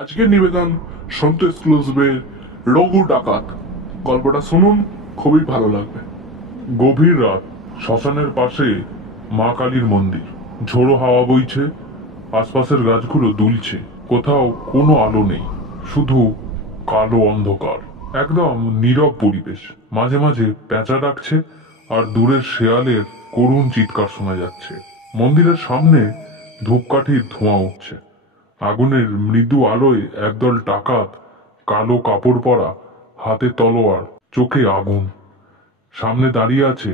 আজকের নিবেদন সন্ত এক্সক্লুসিভের রঘু ডাকাত। গল্পটা শুনুন, খুবই ভালো লাগবে। গভীর রাত, শ্মশানের পাশে মা কালীর মন্দির। ঝোড়ো হাওয়া বইছে, আশপাশের গাছগুলো দুলছে। কোথাও কোনো আলো নেই, শুধু কালো অন্ধকার। একদম নীরব পরিবেশ। মাঝে মাঝে পেঁচা ডাকছে আর দূরের শেয়ালের করুণ চিৎকার শোনা যাচ্ছে। মন্দিরের সামনে ধূপকাঠির ধোঁয়া উঠছে। আগুনের মৃদু আলোয় একদল ডাকাত, কালো কাপড় পরা, হাতে তলোয়ার, চোখে আগুন। সামনে দাঁড়িয়ে আছে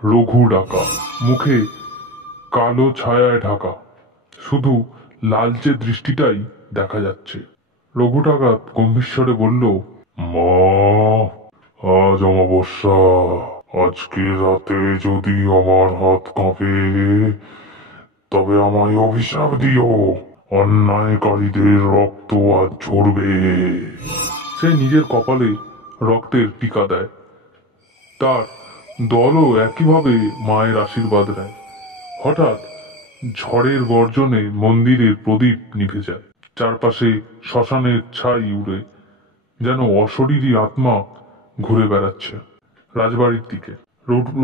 রঘু ডাকাত, মুখে কালো ছায়ায় ঢাকা। শুধু লালচে দৃষ্টিটাই দেখা যাচ্ছে। রঘু ডাকাত গম্ভীর স্বরে বলল, মা, আজ অমাবস্যা। আজকে রাতে যদি আমার হাত কাঁপে, তবে আমায় অভিশাপ দিও। অন্যায়কারীদের রক্ত আজ ঝরবে। সে নিজের কপালে রক্তের টিকা দেয়। তার দলও একইভাবে মায়ের আশীর্বাদ নেয়। হঠাৎ ঝড়ের গর্জনে মন্দিরের প্রদীপ নিভে যায়। চারপাশে শ্মশানের ছাই উড়ে, যেন অশরীরী আত্মা ঘুরে বেড়াচ্ছে রাজবাড়ির দিকে।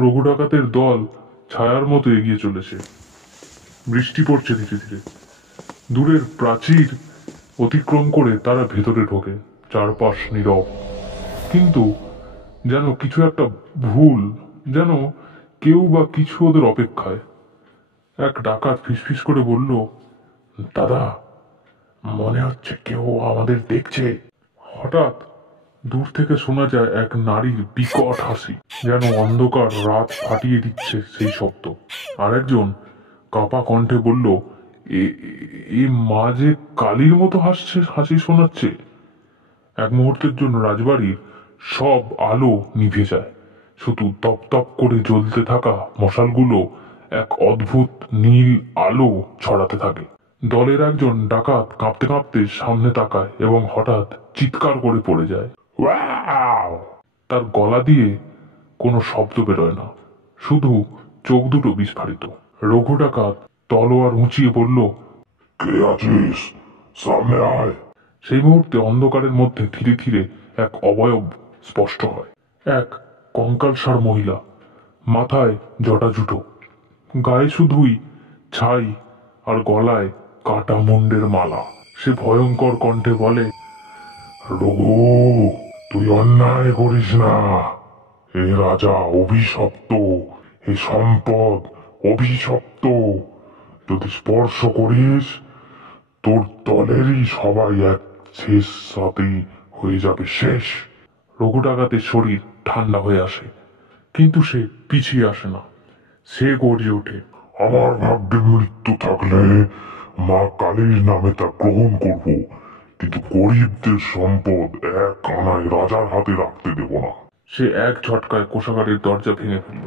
রঘু ডাকাতের দল ছায়ার মতো এগিয়ে চলেছে। বৃষ্টি পড়ছে ধীরে ধীরে। দূরের প্রাচীর অতিক্রম করে তারা ভেতরে ঢোকে। চারপাশ নীরব, কিন্তু যেন কিছু একটা ভুল, যেন কেউ বা কিছু ওদের অপেক্ষায়। এক ডাকাত ফিসফিস করে বলল, দাদা, মনে হচ্ছে কেউ আমাদের দেখছে। হঠাৎ দূর থেকে শোনা যায় এক নারীর বিকট হাসি, যেন অন্ধকার রাত ফাটিয়ে দিচ্ছে সেই শব্দ। আরেকজন কাঁপা কণ্ঠে বলল, এ মা যে কালীর মতো হাসি শোনাচ্ছে। এক মুহূর্তের জন্য রাজবাড়ির সব আলো নিভে যায়। শুধু তপ করে জ্বলতে থাকা মশালগুলো এক অদ্ভুত নীল আলো ছড়াতে থাকে। দলের একজন ডাকাত কাঁপতে কাঁপতে সামনে তাকায় এবং হঠাৎ চিৎকার করে পড়ে যায়। ওয়াও! তার গলা দিয়ে কোনো শব্দ বেরোয় না, শুধু চোখ দুটো বিস্ফারিত। রঘু ডাকাত তলোয়ার উঁচিয়ে বলল, কে আছিস? সামনে আয়। সেই মুহূর্তে অন্ধকারের মধ্যে ধীরে ধীরে এক অবয়ব স্পষ্ট হয়। এক কঙ্কালসার মহিলা, মাথায় জটা জুটো, গায়ে শুধুই ছাই আর গলায় কাটা মুন্ডের মালা। সে ভয়ঙ্কর কণ্ঠে বলে, রঘু, তুই অন্যায় করিস না। এ রাজা অভিশপ্ত, এ সম্পদ অভিশপ্ত। যদি স্পর্শ করিস, তোর দলেরই সবাই এক শেষ রাতেই হয়ে যাবে শেষ। রঘু ডাকাতের শরীর ঠান্ডা হয়ে আসে, কিন্তু সে পিছিয়ে আসে না। সে গর্জে ওঠে, আমার ভাগ্যে মৃত্যু থাকলে মা কালীর নামে তা গ্রহণ করব, কিন্তু গরিবদের সম্পদ এক আনায় রাজার হাতে রাখতে দেব না। সে এক ঝটকায় কোষাগারের দরজা ভেঙে ফেলল,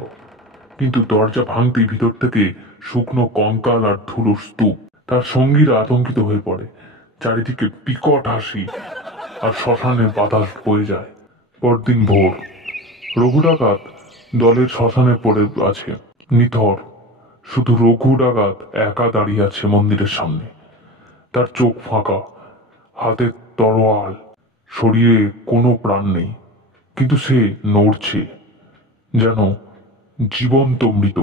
কিন্তু দরজা ভাঙতেই ভিতর থেকে শুকনো কঙ্কাল আর ধুলোর স্তূপ। তার সঙ্গীরা আতঙ্কিত হয়ে পড়ে। চারিদিকে বিকট হাসি আর শ্মশানে বাতাস বয়ে যায়। পরদিন ভোর, রঘু ডাকাত দলের শ্মশানে পড়ে আছে নিথর। শুধু রঘু ডাকাত একা দাঁড়িয়ে আছে মন্দিরের সামনে। তার চোখ ফাঁকা, হাতে তরোয়াল, শরীরে কোনো প্রাণ নেই, কিন্তু সে নড়ছে, যেন জীবন্ত মৃত।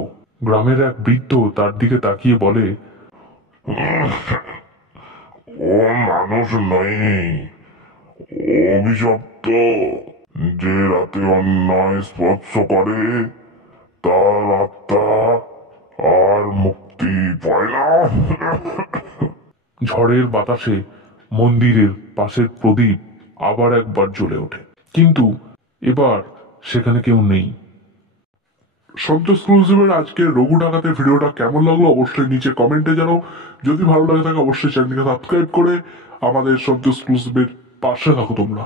গ্রামের এক বৃদ্ধ তার দিকে তাকিয়ে বলে, ও মানুষ নয়, অভিশপ্ত। যে রাতে অন্যায় স্পর্শ করে, তার আত্মা আর মুক্তি পায় না। ঝড়ের বাতাসে মন্দিরের পাশের প্রদীপ আবার একবার জ্বলে ওঠে, কিন্তু এবার সেখানে কেউ নেই। সন্ত এক্সক্লুসিভের আজকে রঘু ডাকাতের ভিডিওটা কেমন লাগলো অবশ্যই নিচে কমেন্টে জানাও। যদি ভালো লাগে থাকে অবশ্যই চ্যানেলকে সাবস্ক্রাইব করে আমাদের সন্ত এক্সক্লুসিভের পাশে থাকো তোমরা।